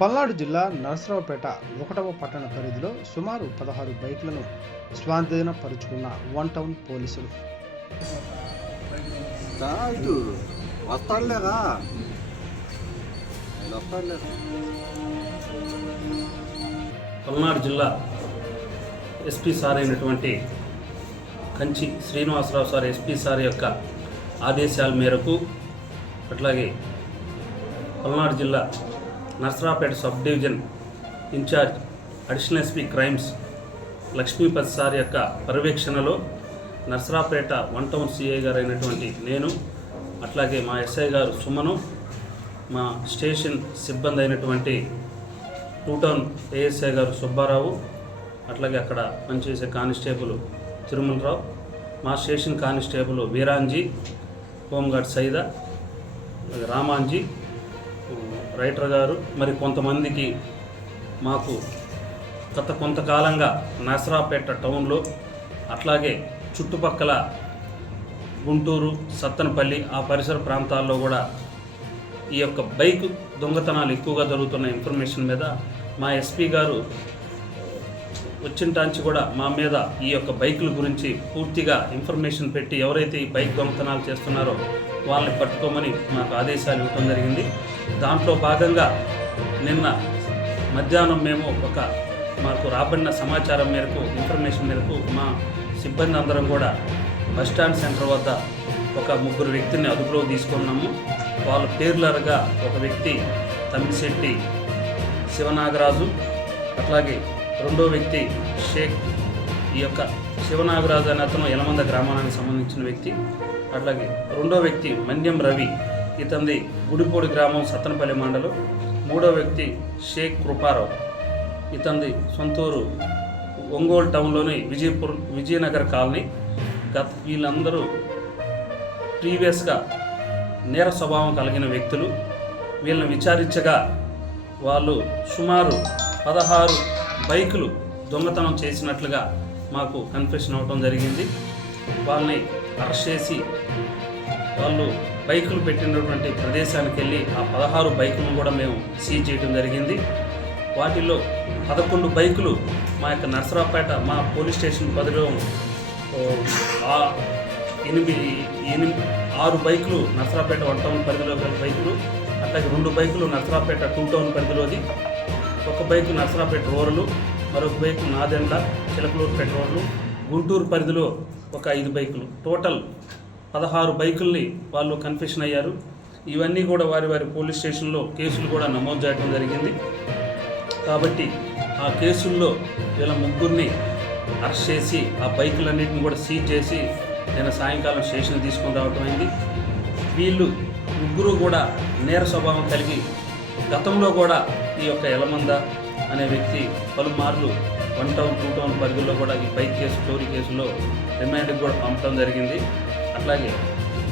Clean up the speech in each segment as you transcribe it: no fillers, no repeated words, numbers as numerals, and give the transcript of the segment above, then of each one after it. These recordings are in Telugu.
పల్నాడు జిల్లా నరసరావుపేట 1వ పట్టణ పరిధిలో సుమారు 16 బైకులను స్వాధీనపరుచుకున్న వన్ టౌన్ పోలీసులు. పల్నాడు జిల్లా ఎస్పీ సార్ అయినటువంటి Kanchi Srinivasarao sir SP sir యొక్క ఆదేశాల మేరకు, అట్లాగే పల్నాడు జిల్లా Narasaraopet sub division incharge additional SP crimes Lakshmipathi sir యొక్క పర్యవేక్షణలో నరసరావుపేట వన్ టౌన్ సిఐ గారు అయినటువంటి నేను, అట్లాగే మా ఎస్ఐ గారు సుమను, మా స్టేషన్ సిబ్బంది అయినటువంటి 2 టౌన్ ఏఎస్ఐ గారు సుబ్బారావు, అట్లాగే అక్కడ పనిచేసే కానిస్టేబుల్ తిరుమలరావు, మా station constable Veeranji, home guard Saida, Ramanji, writer గారు, మరి కొంతమందికి మాకు గత కొంతకాలంగా నరసరావుపేట టౌన్లో, అట్లాగే చుట్టుపక్కల గుంటూరు, సత్తెనపల్లి ఆ పరిసర ప్రాంతాల్లో కూడా ఈ యొక్క బైక్ దొంగతనాలు ఎక్కువగా జరుగుతున్న ఇన్ఫర్మేషన్ మీద మా ఎస్పీ గారు వచ్చింటాంచి కూడా మా మీద ఈ యొక్క బైకుల గురించి పూర్తిగా ఇన్ఫర్మేషన్ పెట్టి ఎవరైతే ఈ బైక్ దొంగతనాలు చేస్తున్నారో వాళ్ళని పట్టుకోమని మాకు ఆదేశాలు ఇవ్వడం జరిగింది. దాంట్లో భాగంగా నిన్న మధ్యాహ్నం మేము మాకు రాబడిన సమాచారం మేరకు, ఇన్ఫర్మేషన్ మేరకు మా సిబ్బంది అందరం కూడా బస్టాండ్ సెంటర్ వద్ద 3 వ్యక్తిని అదుపులో తీసుకున్నాము. వాళ్ళ పేర్లరగా ఒక వ్యక్తి తమ్మిశెట్టి శివనాగరాజు, అట్లాగే రెండో వ్యక్తి షేక్. ఈ యొక్క శివనాగరాజు అనే అతను యలమంద గ్రామానికి సంబంధించిన వ్యక్తి. అట్లాగే రెండో వ్యక్తి మన్యం రవి, ఇతంది గుడిపూడి గ్రామం, సత్తెనపల్లి మండలం. మూడో వ్యక్తి షేక్ కృపారావు, ఇతంది సొంతూరు ఒంగోలు టౌన్లోని విజయనగర్ కాలనీ. వీళ్ళందరూ ప్రీవియస్గా నేర స్వభావం కలిగిన వ్యక్తులు. వీళ్ళని విచారించగా వాళ్ళు సుమారు 16 బైకులు దొంగతనం చేసినట్లుగా మాకు కన్ఫెషన్ అవ్వడం జరిగింది. వాళ్ళని అరెస్ట్ చేసి వాళ్ళు బైకులు పెట్టినటువంటి ప్రదేశానికి వెళ్ళి ఆ 16 బైకులను కూడా మేము సీజ్ చేయడం జరిగింది. వాటిల్లో 11 బైకులు మా యొక్క నరసరావుపేట మా పోలీస్ స్టేషన్ పరిధిలో, 6 బైకులు నరసరావుపేట వన్ టౌన్ పరిధిలో గల బైకులు, అట్లాగే 2 బైకులు నరసరావుపేట 2 టౌన్ పరిధిలోది, 1 బైకు నరసరావుపేట రూరలు, మరొక బైకు నాదెండ్ల చిలకలూరుపేట రూరలు, గుంటూరు పరిధిలో 5 బైకులు, టోటల్ 16 బైకుల్ని వాళ్ళు కన్ఫెషన్ అయ్యారు. ఇవన్నీ కూడా వారి పోలీస్ స్టేషన్లో కేసులు కూడా నమోదు చేయడం జరిగింది. కాబట్టి ఆ కేసుల్లో వీళ్ళ ముగ్గురిని అరెస్ట్ చేసి ఆ బైకులన్నింటిని కూడా సీజ్ చేసి నేను సాయంకాలం స్టేషన్ తీసుకొని రావడం అయింది. వీళ్ళు ముగ్గురు కూడా నేర స్వభావం కలిగి గతంలో కూడా ఈ యొక్క యలమంద అనే వ్యక్తి పలుమార్లు 1 టౌన్ 2 టౌన్ పరిధిలో కూడా ఈ బైక్ కేసు, చోరీ కేసులో రిమాండ్కి కూడా పంపడం జరిగింది. అట్లాగే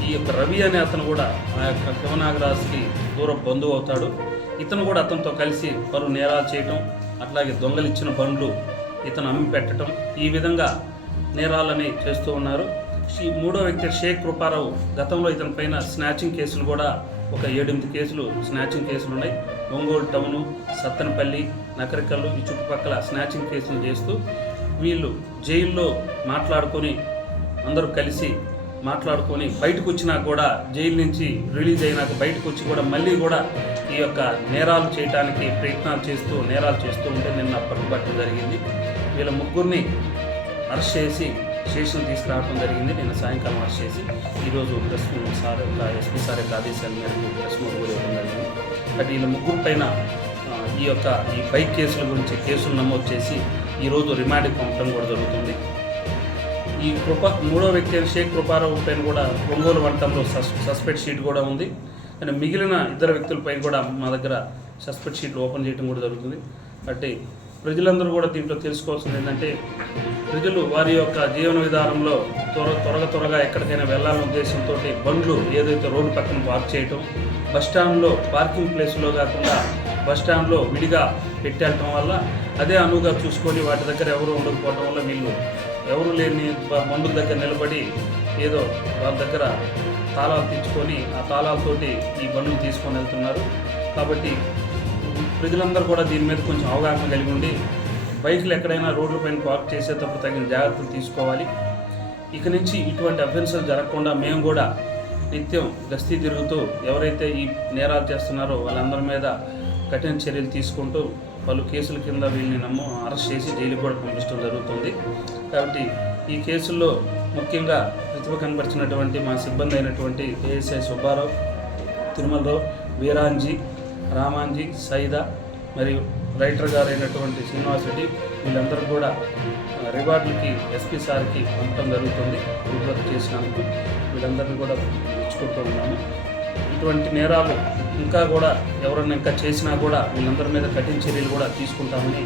ఈ యొక్క రవి అనే అతను కూడా ఆ యొక్క శివనాగరాజుకి దూర బంధువు అవుతాడు. ఇతను కూడా అతనితో కలిసి పలు నేరాలు చేయటం, అట్లాగే దొంగలిచ్చిన బండ్లు ఇతను అమ్మి పెట్టడం, ఈ విధంగా నేరాలని చేస్తూ ఉన్నారు. ఈ మూడో వ్యక్తి షేక్ కృపారావు, గతంలో ఇతని పైన స్నాచింగ్ కేసులు కూడా 7-8 కేసులు స్నాచింగ్ కేసులు ఉన్నాయి. ఒంగోలు టౌను, సత్తెనపల్లి, నకరికల్లు ఈ చుట్టుపక్కల స్నాచింగ్ కేసులు చేస్తూ వీళ్ళు జైల్లో అందరూ కలిసి మాట్లాడుకొని బయటకు వచ్చినా కూడా, జైలు నుంచి రిలీజ్ అయినాక బయటకు వచ్చి కూడా మళ్ళీ కూడా ఈ యొక్క నేరాలు చేయడానికి ప్రయత్నాలు చేస్తూ నేరాలు చేస్తూ ఉంటే నిన్న పట్టుబట్టడం జరిగింది. వీళ్ళ ముగ్గురిని అరెస్ట్ చేసి స్టేషన్ తీసుకురావడం జరిగింది. నిన్న సాయంకాలం అరెస్ట్ చేసి ఈరోజు ప్రెస్ సార్ ఎస్పీ సార్ యొక్క ఆదేశాల మేరకు ప్రెస్ నోట్ కూడా ఇవ్వడం జరిగింది. బట్ వీళ్ళ ముగ్గురు పైన ఈ బైక్ కేసుల గురించి కేసులు నమోదు చేసి ఈరోజు రిమాండ్కి పంపడం కూడా జరుగుతుంది. ఈ మూడో వ్యక్తి షేక్ కృపారావు పైన కూడా ఒంగోలు వంటంలో సస్పెక్ట్ షీట్ కూడా ఉంది. అండ్ మిగిలిన 2 వ్యక్తులపైన కూడా మా దగ్గర సస్పెక్ట్ షీట్లు ఓపెన్ చేయడం కూడా జరుగుతుంది. అంటే ప్రజలందరూ కూడా దీంట్లో తెలుసుకోవాల్సింది ఏంటంటే, ప్రజలు వారి యొక్క జీవన విధానంలో త్వరగా ఎక్కడికైనా వెళ్ళాలనే ఉద్దేశంతో బండ్లు ఏదైతే రోడ్డు పక్కన పార్క్ చేయటం, బస్టాండ్లో పార్కింగ్ ప్లేస్లో కాకుండా బస్టాండ్లో విడిగా పెట్టేయటం వల్ల అదే అనువుగా చూసుకొని వాటి దగ్గర ఎవరు ఉండకపోవడం వల్ల వీళ్ళు ఎవరు లేని మందుల దగ్గర నిలబడి ఏదో వాళ్ళ దగ్గర తాళాలు తెచ్చుకొని ఆ తాళాలతోటి ఈ బండ్లు తీసుకొని వెళ్తున్నారు. కాబట్టి ప్రజలందరూ కూడా దీని మీద కొంచెం అవగాహన కలిగి ఉండి బైకులు ఎక్కడైనా రోడ్లపైన పార్క్ చేసేటప్పుడు తగిన జాగ్రత్తలు తీసుకోవాలి. ఇక నుంచి ఇటువంటి అఫెన్సులు జరగకుండా మేము కూడా నిత్యం గస్తీ తిరుగుతూ ఎవరైతే ఈ నేరాలు చేస్తున్నారో వాళ్ళందరి మీద కఠిన చర్యలు తీసుకుంటూ పలు కేసుల కింద వీళ్ళని అరెస్ట్ చేసి జైలుకి కూడా పంపించడం జరుగుతుంది. కాబట్టి ఈ కేసుల్లో ముఖ్యంగా ప్రతిభ కనబరిచినటువంటి మా సిబ్బంది అయినటువంటి ఏఎస్ఐ సుబ్బారావు, తిరుమలరావు, వీరాంజీ, రామాంజీ, సైదా మరియు రైటర్ గారు అయినటువంటి శ్రీనివాస్ రెడ్డి వీళ్ళందరూ కూడా రివార్డులకి ఎస్పీ సార్కి పంపడం జరుగుతుంది. రిపోర్ట్ చేసినందుకు వీళ్ళందరినీ కూడా మెచ్చుకుంటూ ఉన్నాము. ఇటువంటి నేరాలు ఇంకా కూడా ఎవరైనా ఇంకా చేసినా కూడా వీళ్ళందరి మీద కఠిన చర్యలు కూడా తీసుకుంటామని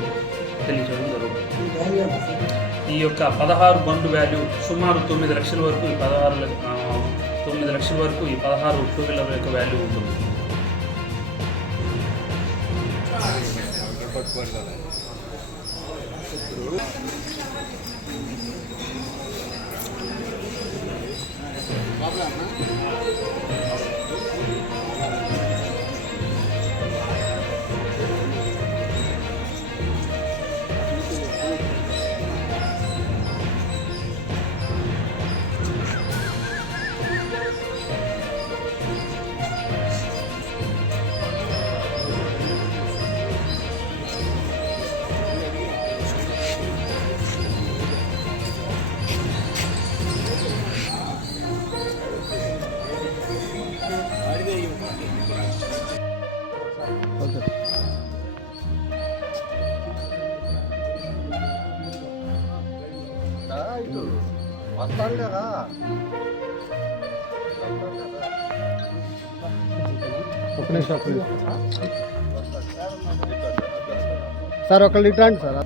తెలియజేయడం జరుగుతుంది. ఈ యొక్క 16 బండ్ వాల్యూ సుమారు 9 లక్షల వరకు ఈ 9 లక్షల వరకు ఈ 16 టూ వీలర్ యొక్క వాల్యూ ఉంటుంది. సార్ ఒకళ్ళు ఇట్లాంటి సార్